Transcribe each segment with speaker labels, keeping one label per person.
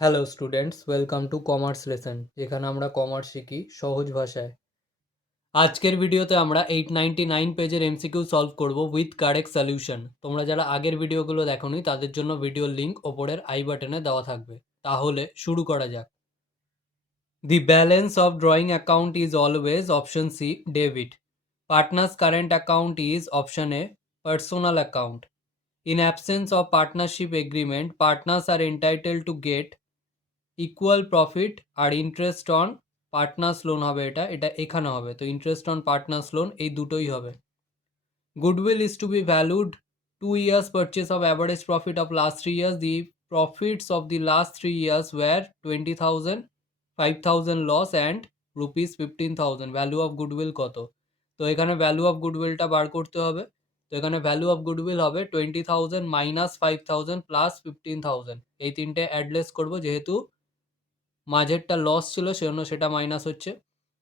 Speaker 1: Hello students welcome to commerce lesson যেখানে আমরা commerce শিখি সহজ ভাষায়। আজকের ভিডিওতে আমরা এইট নাইনটি নাইন পেজের এমসিকিউ সলভ করব উইথ কারেক্ট সলিউশন তোমরা যারা আগের ভিডিওগুলো দেখোনি তাদের জন্য ভিডিওর লিঙ্ক ওপরের আই বাটনে দেওয়া থাকবে। তাহলে শুরু করা যাক। The balance of drawing account is always option C debit partners current account is option A personal account In absence of partnership agreement, partners are entitled to get equal profit আর interest on partners loan হবে এটা এটা এখানে হবে। তো interest on partners loan এই দুটোই হবে। Goodwill is to be valued two years purchase of average profit of last three years the profits of the last three years were twenty thousand five thousand loss and rupees fifteen thousand value of goodwill কত? তো এখানে value of গুডউইলটা বার করতে হবে। তো এখানে value of goodwill হবে twenty thousand minus five thousand plus fifteen thousand এই তিনটে অ্যাডলেস করব যেহেতু মাঝেরটা লস ছিল সেজন্য সেটা মাইনাস হচ্ছে।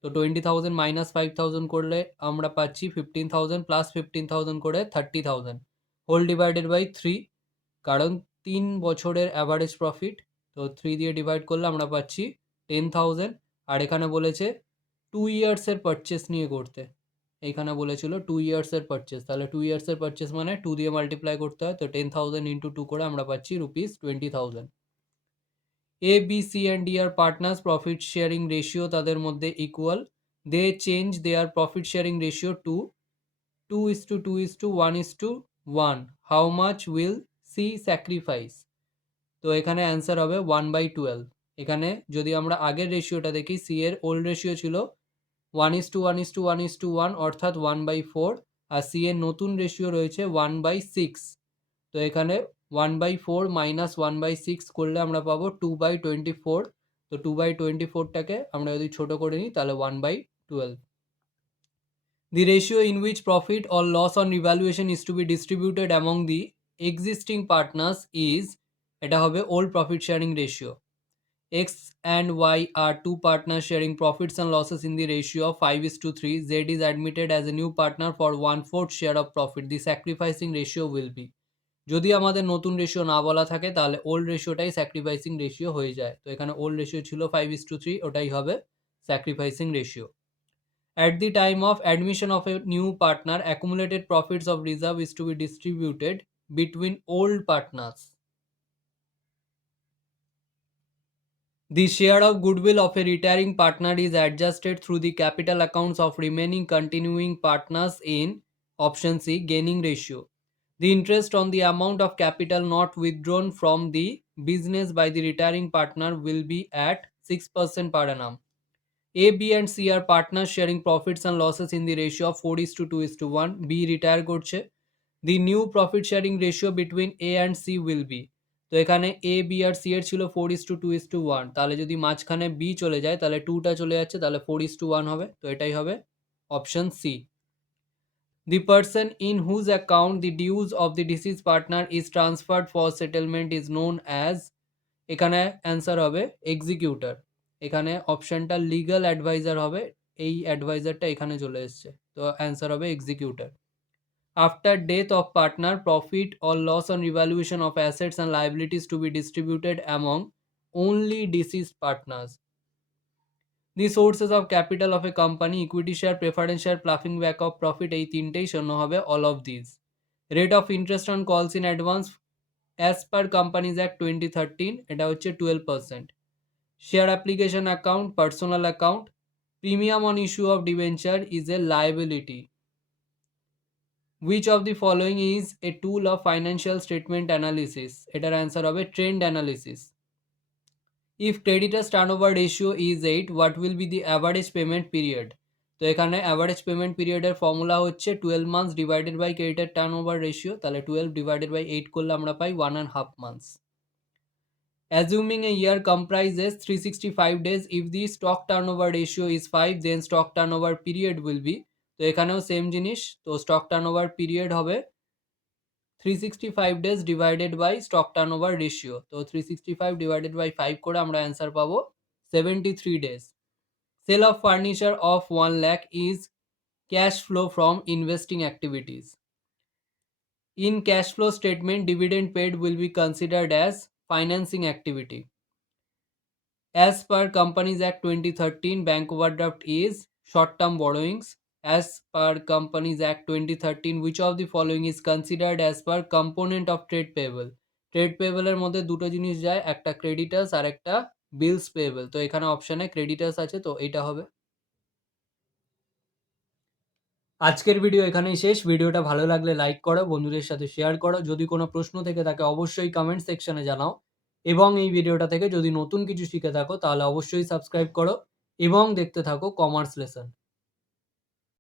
Speaker 1: তো twenty thousand minus five thousand করলে আমরা পাচ্ছি fifteen thousand plus fifteen thousand করে thirty thousand whole divided by three কারণ তিন বছরের অ্যাভারেজ প্রফিট তো থ্রি দিয়ে ডিভাইড করলে আমরা পাচ্ছি টেন থাউজেন্ড আর এখানে বলেছে টু ইয়ার্সের পারচেস নিয়ে করতে। এইখানে বলেছিল টু ইয়ার্সের পারচেস তাহলে টু ইয়ার্সের পারচেস মানে টু দিয়ে মাল্টিপ্লাই করতে হয়, তো টেন থাউজেন্ড ইন্টু টু করে আমরা পাচ্ছি rupees twenty thousand A B C and D are partners profit sharing ratio তাদের মধ্যে equal they change their profit sharing ratio to two is to two is to one is to one how much will C sacrifice তো এখানে answer হবে one by twelve এখানে যদি আমরা আগের রেশিওটা দেখি সি এর ওল্ড রেশিও ছিল one is to one is to one is to one অর্থাৎ ওয়ান বাই ফোর আর সি এর নতুন রেশিও রয়েছে ওয়ান বাই সিক্স তো এখানে one by four minus one by six করলে আমরা পাবো টু বাই টোয়েন্টি ফোর তো টু বাই টোয়েন্টি ফোরটাকে আমরা যদি ছোটো করে নিই, তাহলে one by twelve the ratio in which profit or loss on revaluation is to be distributed among the existing partners is এটা হবে old profit sharing ratio X and Y are two partners sharing profits and losses in the ratio of 5 is to 3. Z is admitted as a new partner for one fourth share of profit. The sacrificing ratio will be. যদি আমাদের নতুন ratio না বলা থাকে, তাহলে old রেশিওটাই sacrificing ratio হয়ে যায়। তো এখানে ওল্ড রেশিও ছিল ফাইভ ইস টু থ্রি ওটাই হবে sacrificing ratio at the time of admission of a new partner accumulated profits of reserve is to be distributed between old partners The share of goodwill of a retiring partner is adjusted through the capital accounts of remaining continuing partners in option C, gaining ratio. The interest on the amount of capital not withdrawn from the business by the retiring partner will be at 6% per annum. A, B and C are partners sharing profits and losses in the ratio of 4 is to 2 is to 1. B retire করছে. The new profit sharing ratio between A and C will be তো এখানে A B আর C এর ছিল four is to two is to one তাহলে যদি মাঝখানে B চলে যায় তাহলে টুটা চলে যাচ্ছে তাহলে ফোর ইস টু ওয়ান হবে তো এটাই হবে option C the person in whose account the dues of the deceased partner is transferred for settlement is known as এখানে অ্যান্সার হবে এক্সিকিউটর এখানে অপশনটা লিগাল অ্যাডভাইজার হবে, এই অ্যাডভাইজারটা এখানে চলে এসছে। তো অ্যান্সার হবে executor after death of partner, profit or loss on revaluation of assets and liabilities to be distributed among only deceased partners. The sources of capital of a company equity share preference share ploughing back of profit এই তিনটেই শূন্য হবে all of this rate of interest on calls in advance as per companies act twenty thirteen এটা হচ্ছে twelve percent share application account personal account premium on issue of debenture is a liability which of the following is a tool of financial statement analysis এটার answer হবে trend analysis if creditors turnover ratio is 8 what will be the average payment period? তো এখানে average payment পিরিয়ডের formula হচ্ছে twelve months divided by ক্রেডিটের turn over ratio তাহলে twelve divided by eight করলে আমরা পাই one and half months three sixty five days if the stock turnover ratio is five then stock turnover period will be তো এখানেও same জিনিস, তো stock turn over period হবে three sixty five days divided by stock turnover ratio তো three sixty five divided by five করে আমরা answer পাবো seventy three days sale of furniture of one lakh is cash flow from investing activities in cash flow statement dividend paid will be considered as financing activity as per companies act twenty thirteen bank overdraft is short term borrowings as per companies act twenty thirteen which of the following is considered as par component of trade পেয়েবলের মধ্যে দুটো জিনিস যায়, একটা creditors আর একটা বিলস payable তো এখানে অপশানে creditors আছে, তো এইটা হবে। আজকের ভিডিও এখানেই শেষ। ভিডিওটা ভালো লাগলে লাইক করো, বন্ধুদের সাথে শেয়ার করো। যদি কোনো প্রশ্ন থেকে থাকে, অবশ্যই কমেন্ট সেকশনে জানাও। এবং এই ভিডিওটা থেকে যদি নতুন কিছু শিখে থাকো, তাহলে অবশ্যই সাবস্ক্রাইব করো। এবং দেখতে থাকো কমার্স লেসন